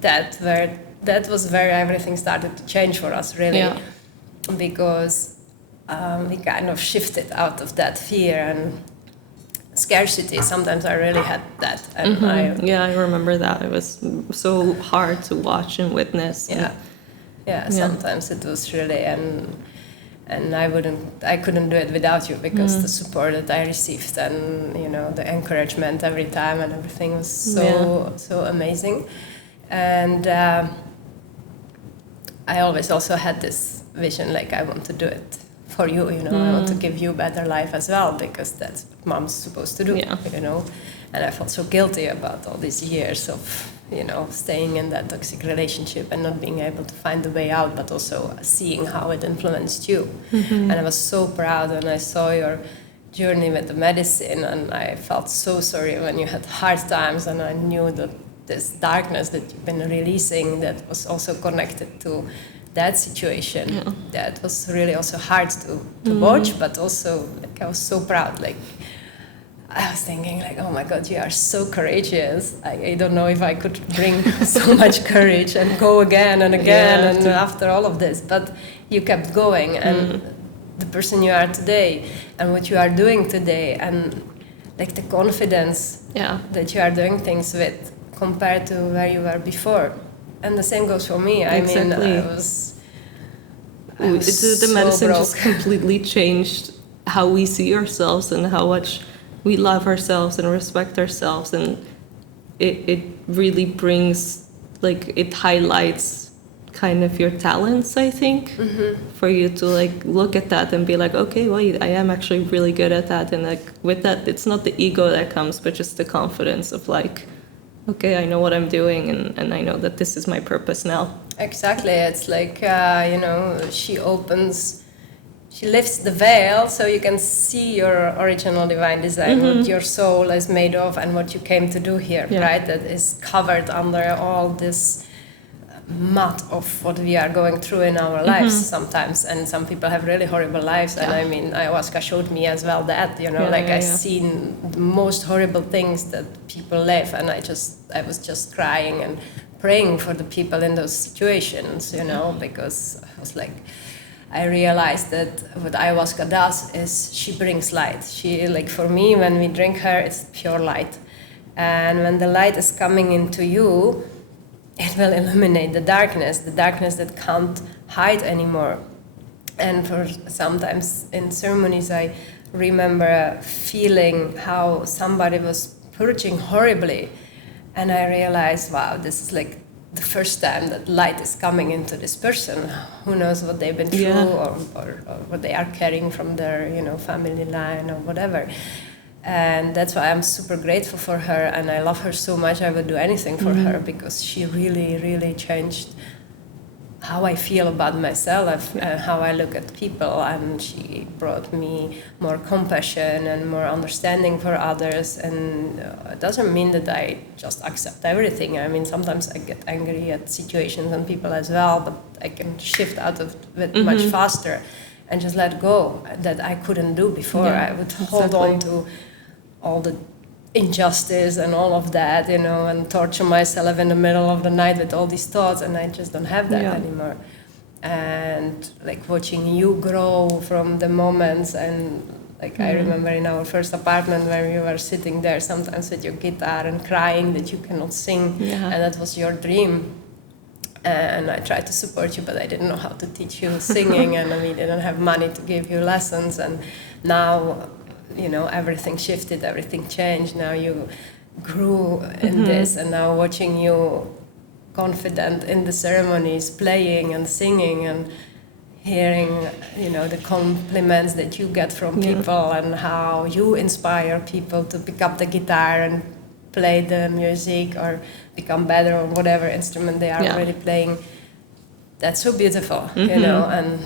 that was where everything started to change for us, really, because we kind of shifted out of that fear and scarcity. Sometimes I really had that, and I remember that. It was so hard to watch and witness. Sometimes it was really, and I couldn't do it without you, because the support that I received and the encouragement every time and everything was so amazing. And I always also had this vision, like, I want to do it for you, I want to give you a better life as well, because that's what mom's supposed to do, And I felt so guilty about all these years of, staying in that toxic relationship and not being able to find the way out, but also seeing how it influenced you. And I was so proud when I saw your journey with the medicine, and I felt so sorry when you had hard times, and I knew that this darkness that you've been releasing, that was also connected to that situation. That was really also hard to watch, but also, like, I was so proud. Like, I was thinking like, oh my God, you are so courageous. I don't know if I could bring so much courage and go again and again and after all of this. But you kept going, and the person you are today and what you are doing today, and like the confidence that you are doing things with compared to where you were before. And the same goes for me. I mean, I was the medicine just completely changed how we see ourselves and how much we love ourselves and respect ourselves, and it really brings, like, it highlights kind of your talents, I think, for you to like look at that and be like, okay, well, I am actually really good at that. And like with that, it's not the ego that comes, but just the confidence of like, okay, I know what I'm doing, and I know that this is my purpose now. Exactly. It's like, she lifts the veil so you can see your original divine design, what your soul is made of and what you came to do here, right? That is covered under all this mud of what we are going through in our lives sometimes. And some people have really horrible lives. And I mean, ayahuasca showed me as well that, I've seen the most horrible things that people live. And I was just crying and praying for the people in those situations, because I was like, I realized that what ayahuasca does is she brings light. For me, when we drink her, it's pure light. And when the light is coming into you, it will illuminate the darkness that can't hide anymore. And for sometimes in ceremonies, I remember feeling how somebody was purging horribly. And I realized, wow, this is like the first time that light is coming into this person. Who knows what they've been through or what they are carrying from their, family line or whatever. And that's why I'm super grateful for her, and I love her so much. I would do anything for her, because she really, really changed how I feel about myself and how I look at people. And she brought me more compassion and more understanding for others. And it doesn't mean that I just accept everything. I mean, sometimes I get angry at situations and people as well, but I can shift out of it much faster and just let go that I couldn't do before. I would hold on to all the injustice and all of that, and torture myself in the middle of the night with all these thoughts, and I just don't have that anymore. And like watching you grow from the moments, and like I remember in our first apartment where you were sitting there sometimes with your guitar and crying that you cannot sing, and that was your dream. And I tried to support you, but I didn't know how to teach you singing, and we didn't have money to give you lessons. And now, everything shifted, everything changed. Now you grew in this, and now watching you confident in the ceremonies, playing and singing and hearing, the compliments that you get from people, and how you inspire people to pick up the guitar and play the music or become better on whatever instrument they are already playing. That's so beautiful, and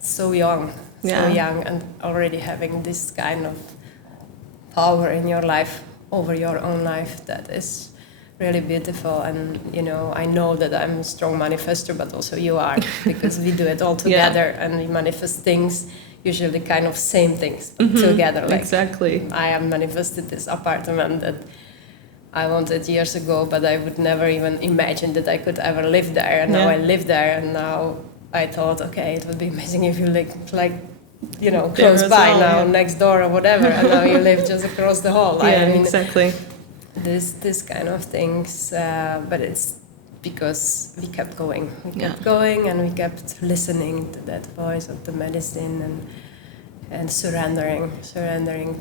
so young. So young, and already having this kind of power in your life over your own life, that is really beautiful. And I know that I'm a strong manifester, but also you are, because we do it all together and we manifest things, usually kind of same things together. Like, exactly. I have manifested this apartment that I wanted years ago, but I would never even imagine that I could ever live there. And now I live there, and now I thought, okay, it would be amazing if you live close by now, next door or whatever, and now you live just across the hall. Exactly. This kind of things, but it's because we kept going. We kept going, and we kept listening to that voice of the medicine, and surrendering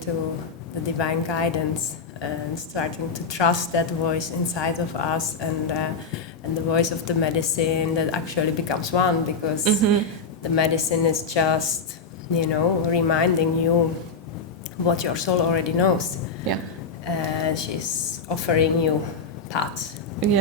to the divine guidance, and starting to trust that voice inside of us, and the voice of the medicine that actually becomes one, because the medicine is just, reminding you what your soul already knows. And she's offering you paths.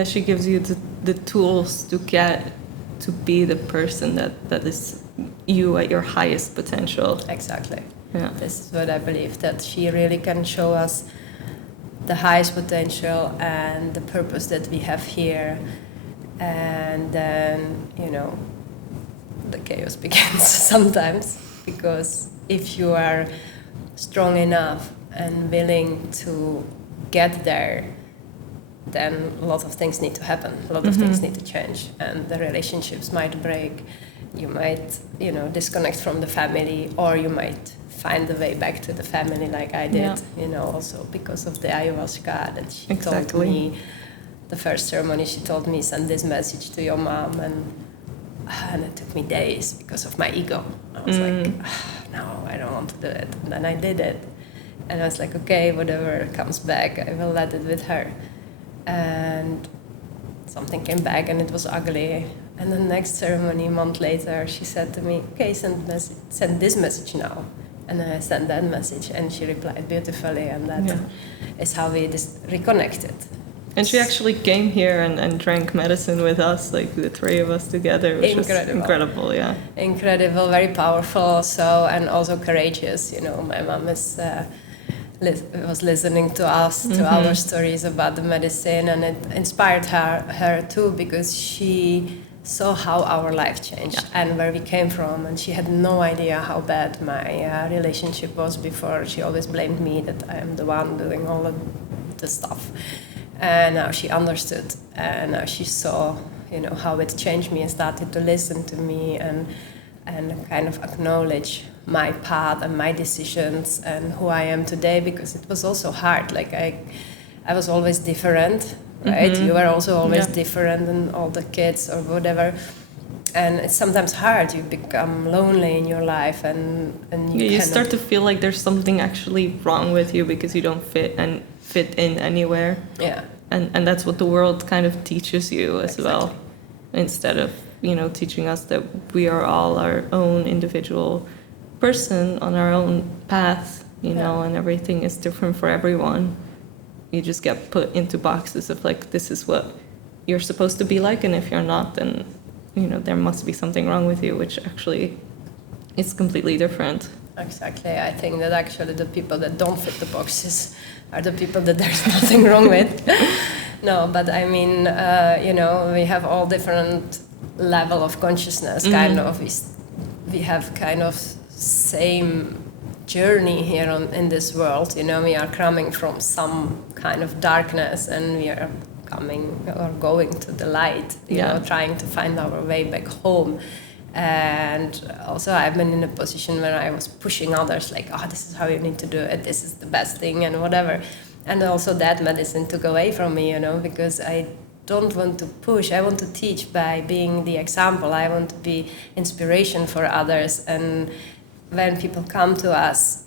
She gives you the tools to get to be the person that is you at your highest potential. Exactly. This is what I believe, that she really can show us the highest potential and the purpose that we have here. And then, the chaos begins sometimes, because if you are strong enough and willing to get there, then a lot of things need to happen. A lot of things need to change, and the relationships might break. You might, disconnect from the family, or you might find the way back to the family, like I did. Also because of the ayahuasca that she told me. The first ceremony, she told me, send this message to your mom, and it took me days because of my ego. I was like, no, I don't want to do it. And then I did it, and I was like, okay, whatever comes back, I will let it with her. And something came back, and it was ugly. And the next ceremony, a month later, she said to me, okay, send this message now. And then I sent that message, and she replied beautifully, and that is how we reconnected. And she actually came here and drank medicine with us, like the three of us together, which was incredible, yeah. Incredible, very powerful, and also courageous. My mom was listening to us, to our stories about the medicine, and it inspired her too, because she saw how our life changed and where we came from, and she had no idea how bad my relationship was before. She always blamed me that I am the one doing all of the stuff. And now she understood, and now she saw, how it changed me, and started to listen to me and kind of acknowledge my path and my decisions and who I am today, because it was also hard. Like I was always different, right? You were also always different than all the kids or whatever. And it's sometimes hard. You become lonely in your life, and you start to feel like there's something actually wrong with you because you don't fit in anywhere. Yeah. And that's what the world kind of teaches you as well, instead of, teaching us that we are all our own individual person on our own path, and everything is different for everyone. You just get put into boxes of like, this is what you're supposed to be like, and if you're not, then, there must be something wrong with you, which actually is completely different. Exactly. I think that actually the people that don't fit the boxes are the people that there's nothing wrong with. No, but I mean, we have all different level of consciousness, kind of. We have kind of same journey here in this world. We are coming from some kind of darkness, and we are coming or going to the light, trying to find our way back home. And also I've been in a position where I was pushing others, like, oh, this is how you need to do it, this is the best thing, and whatever. And also that medicine took away from me, because I don't want to push. I want to teach by being the example. I want to be inspiration for others. And when people come to us,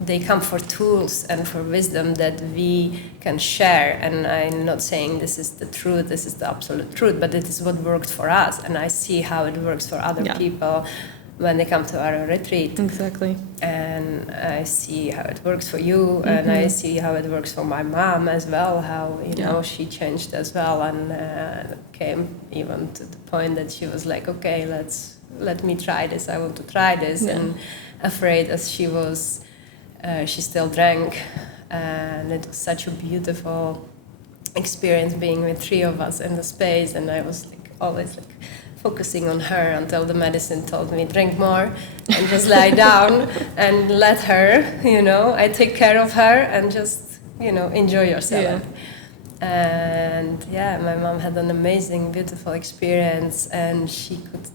they come for tools and for wisdom that we can share. And I'm not saying this is the truth, this is the absolute truth, but it is what worked for us. And I see how it works for other people when they come to our retreat. Exactly. And I see how it works for you, and I see how it works for my mom as well, how, she changed as well, and came even to the point that she was like, okay, let me try this, I want to try this. And afraid as she was, she still drank, and it was such a beautiful experience being with three of us in the space, and I was like always like focusing on her until the medicine told me drink more and just lie down and let her, I take care of her and just, enjoy yourself. And my mom had an amazing, beautiful experience, and she could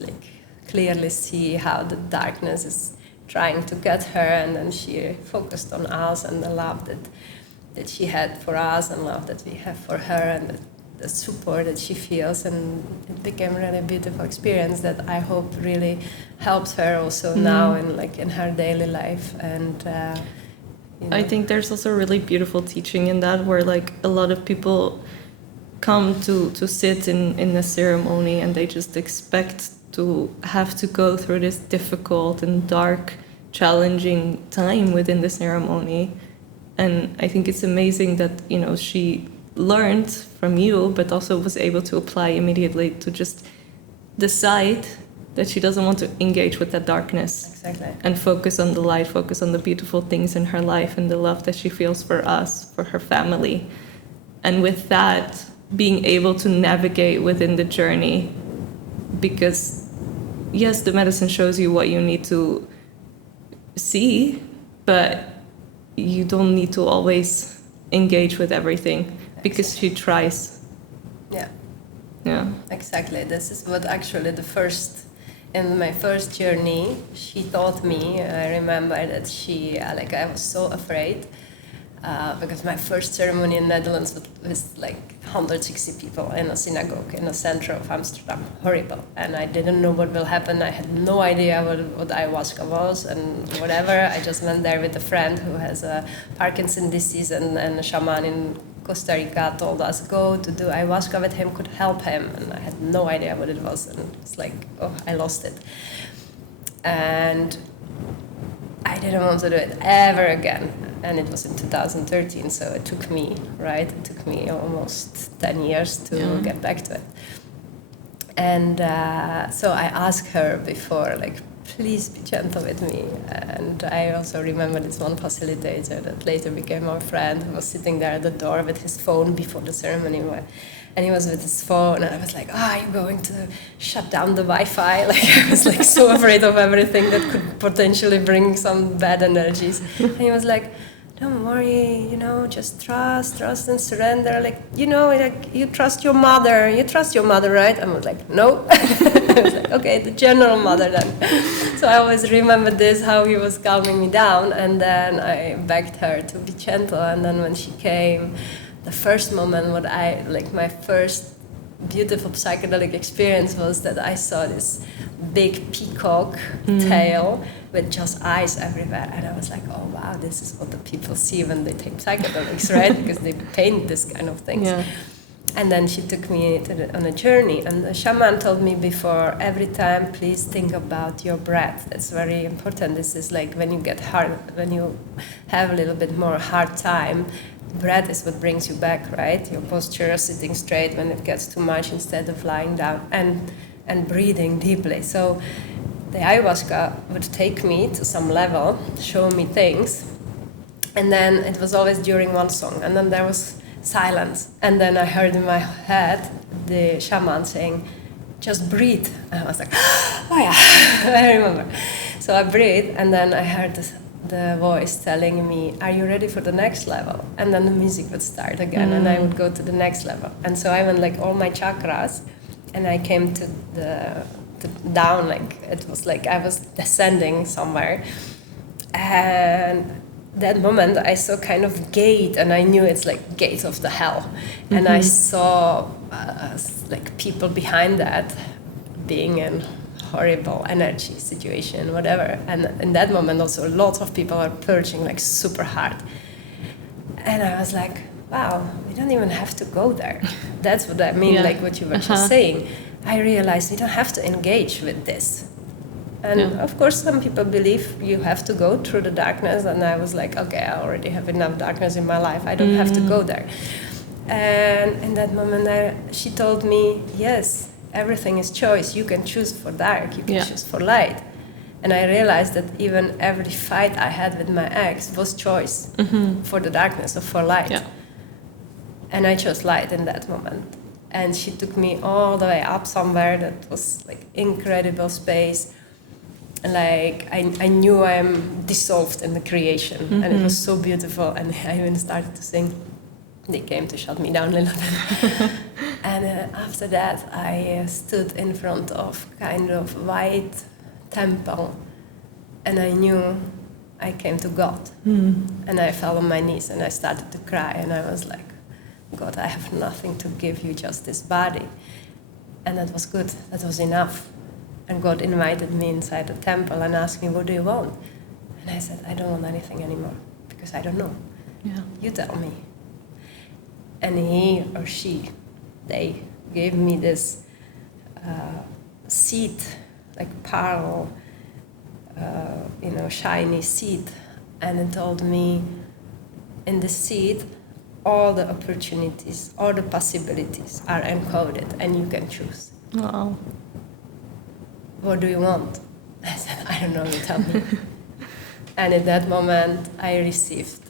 like clearly see how the darkness is trying to get her, and then she focused on us and the love that she had for us and love that we have for her, and the support that she feels, and it became really a beautiful experience that I hope really helps her also now in her daily life. And I think there's also really beautiful teaching in that, where like a lot of people come to sit in the ceremony and they just expect to have to go through this difficult and dark, challenging time within the ceremony. And I think it's amazing that, she learned from you, but also was able to apply immediately to just decide that she doesn't want to engage with that darkness. Exactly. And focus on the light, focus on the beautiful things in her life and the love that she feels for us, for her family. And with that, being able to navigate within the journey, because yes, the medicine shows you what you need to see, but you don't need to always engage with everything because she tries. Yeah. Yeah. Exactly. This is what actually in my first journey, she taught me. I remember that I was so afraid because my first ceremony in Netherlands was like 160 people in a synagogue in the center of Amsterdam. Horrible. And I didn't know what will happen. I had no idea what ayahuasca was and whatever. I just went there with a friend who has a Parkinson's disease, and a shaman in Costa Rica told us go to do ayahuasca with him, could help him. And I had no idea what it was. And it's like, oh, I lost it. And I didn't want to do it ever again. And it was in 2013, so it took me almost 10 years to get back to it. And so I asked her before, like, please be gentle with me. And I also remember this one facilitator that later became our friend, who was sitting there at the door with his phone before the ceremony. And he was with his phone, and I was like, are you going to shut down the Wi-Fi? Like, I was like so afraid of everything that could potentially bring some bad energies. And he was like, don't worry, just trust and surrender. Like, like you trust your mother, right? I was like, no. I was like, okay, the general mother then. So I always remember this, how he was calming me down, and then I begged her to be gentle. And then when she came, the first moment, my first beautiful psychedelic experience was that I saw this big peacock tail with just eyes everywhere, and I was like, oh wow, this is what the people see when they take psychedelics, right? Because they paint this kind of things. Yeah. And then she took me on a journey, and the shaman told me before, every time, please think about your breath. That's very important. This is like when you have a little bit more hard time, breath is what brings you back, right? Your posture, sitting straight when it gets too much instead of lying down, and breathing deeply. So the ayahuasca would take me to some level, show me things, and then it was always during one song, and then there was silence, and then I heard in my head the shaman saying, just breathe. And I was like, oh yeah, I remember. So I breathed, and then I heard the voice telling me, are you ready for the next level? And then the music would start again, and I would go to the next level. And so I went like all my chakras, and I came to down, like it was like I was descending somewhere. And that moment I saw kind of gate, and I knew it's like gate of the hell. And I saw like people behind that being in horrible energy situation, whatever. And in that moment also lots of people are purging like super hard. And I was like, wow, we don't even have to go there. That's what I mean, like what you were just saying. I realized we don't have to engage with this. And of course, some people believe you have to go through the darkness. And I was like, okay, I already have enough darkness in my life. I don't have to go there. And in that moment, she told me, yes, everything is choice. You can choose for dark. You can choose for light. And I realized that even every fight I had with my ex was choice for the darkness or for light. Yeah. And I chose light in that moment. And she took me all the way up somewhere that was like incredible space. Like I knew I'm dissolved in the creation, and it was so beautiful. And I even started to sing. They came to shut me down a little bit. And after that, I stood in front of kind of white temple, and I knew I came to God. And I fell on my knees, and I started to cry, and I was like, God, I have nothing to give you, just this body. And that was good. That was enough. And God invited me inside the temple and asked me, what do you want? And I said, I don't want anything anymore, because I don't know. Yeah. You tell me. And he or she, they gave me this seed, like pearl, shiny seed. And it told me, in the seed, all the opportunities, all the possibilities are encoded, and you can choose. Wow. What do you want? I said, I don't know, you tell me. And in that moment, I received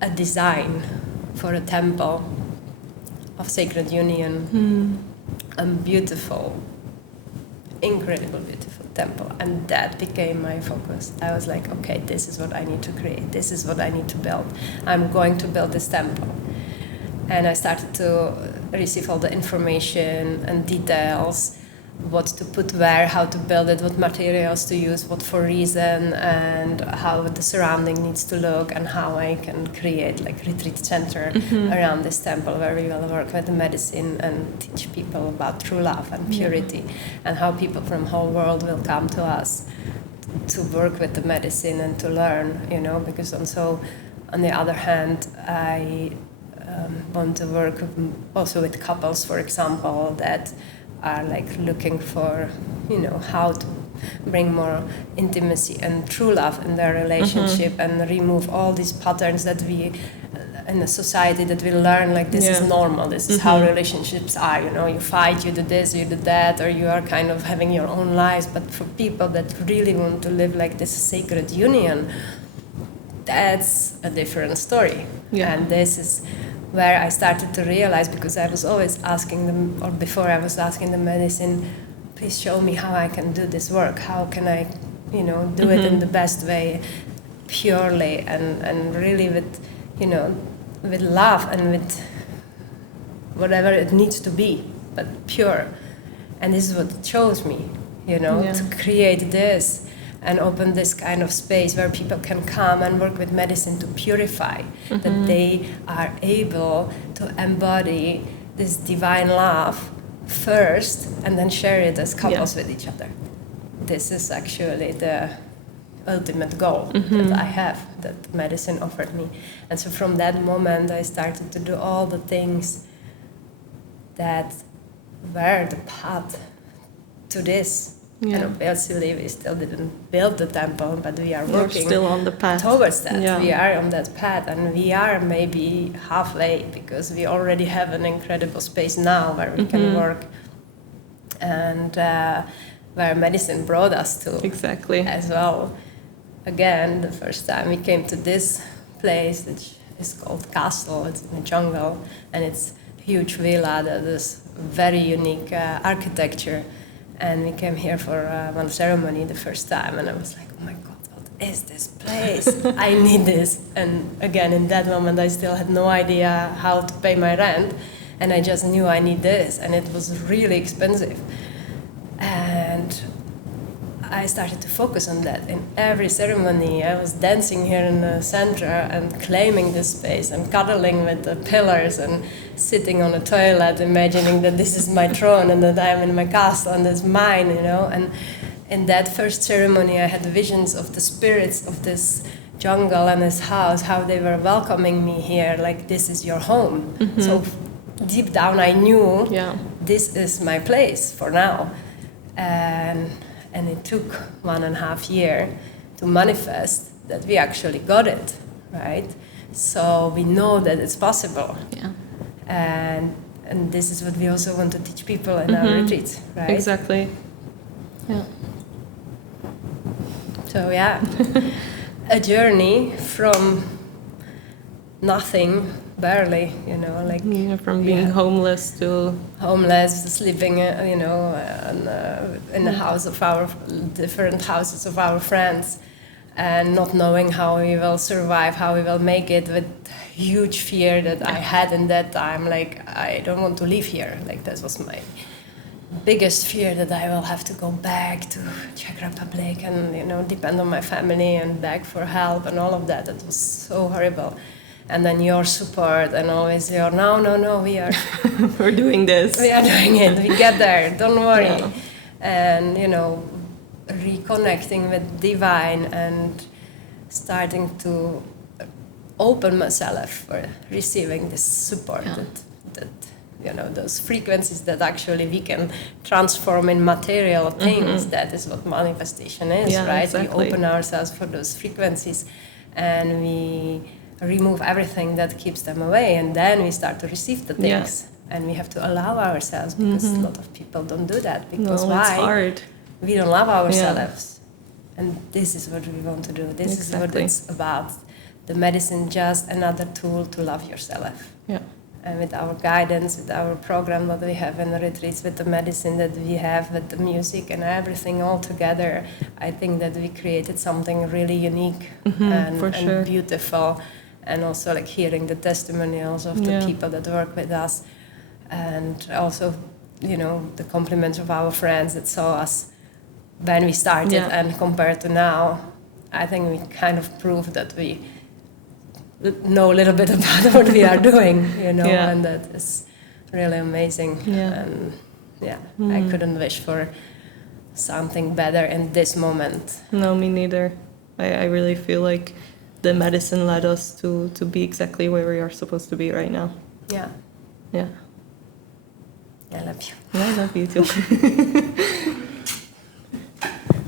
a design for a temple of Sacred Union, a beautiful incredible, beautiful temple. And that became my focus. I was like, okay, this is what I need to create. This is what I need to build. I'm going to build this temple. And I started to receive all the information and details, what to put where, how to build it, what materials to use, what for reason, and how the surrounding needs to look, and how I can create like retreat center around this temple where we will work with the medicine and teach people about true love and purity, and how people from whole world will come to us to work with the medicine and to learn, because also on the other hand, I want to work also with couples, for example, that are like looking for, how to bring more intimacy and true love in their relationship and remove all these patterns that we in a society that we learn like this is normal, this is how relationships are, you fight, you do this, you do that, or you are kind of having your own lives. But for people that really want to live like this sacred union, that's a different story. And this is where I started to realize, because I was always asking them, or before I was asking the medicine, please show me how I can do this work. How can I, do it in the best way, purely, and really with, with love and with whatever it needs to be, but pure. And this is what it shows me, to create this and open this kind of space where people can come and work with medicine to purify, that they are able to embody this divine love first and then share it as couples with each other. This is actually the ultimate goal that I have, that medicine offered me. And so from that moment I started to do all the things that were the path to this. And obviously we still didn't build the temple, but we are working still on the path towards that. We are on that path, and we are maybe halfway, because we already have an incredible space now where we can work, and where medicine brought us to as well. Again, the first time we came to this place, which is called Castle, it's in the jungle, and it's a huge villa that is very unique architecture. And we came here for one ceremony the first time, and I was like, oh my God, what is this place? I need this. And again, in that moment, I still had no idea how to pay my rent, and I just knew I need this, and it was really expensive. And I started to focus on that. In every ceremony, I was dancing here in the center and claiming this space and cuddling with the pillars and sitting on a toilet, imagining that this is my throne and that I'm in my castle and it's mine, And in that first ceremony, I had visions of the spirits of this jungle and this house, how they were welcoming me here, like this is your home. So deep down, I knew this is my place for now. And it took 1.5 years to manifest that we actually got it, right? So we know that it's possible. And this is what we also want to teach people in our retreats, right? Exactly. So a journey from nothing, barely, from being homeless to sleeping, in the house of our different houses of our friends, and not knowing how we will survive, how we will make it, with huge fear that I had in that time. Like, I don't want to live here. Like, that was my biggest fear, that I will have to go back to Czech Republic and, depend on my family and beg for help and all of that. It was so horrible. And then your support and always no, we are... We're doing this. We are doing it. We get there. Don't worry. And, reconnecting with divine and starting to open myself for receiving this support that those frequencies that actually we can transform in material things. That is what manifestation is, right? Exactly. We open ourselves for those frequencies and we remove everything that keeps them away, and then we start to receive the things. And we have to allow ourselves, because a lot of people don't do that. Because why? It's hard. We don't love ourselves. And this is what we want to do. This is what it's about. The medicine, just another tool to love yourself. and with our guidance, with our program that we have in the retreats, with the medicine that we have, with the music and everything all together, I think that we created something really unique and beautiful. And also like hearing the testimonials of the people that work with us, and also, you know, the compliments of our friends that saw us when we started and compared to now. I think we kind of proved that we know a little bit about what we are doing, you know, and that is really amazing. And I couldn't wish for something better in this moment. No, me neither. I really feel like the medicine led us to be exactly where we are supposed to be right now. Yeah. Yeah. I love you. I love you too.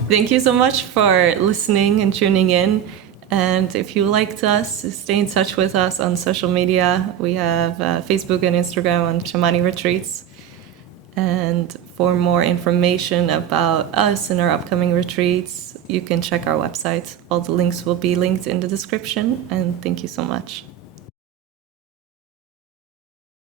Thank you so much for listening and tuning in. And if you liked us, stay in touch with us on social media. We have Facebook and Instagram on Xamani Retreats. And for more information about us and our upcoming retreats, you can check our website. All the links will be linked in the description. And thank you so much.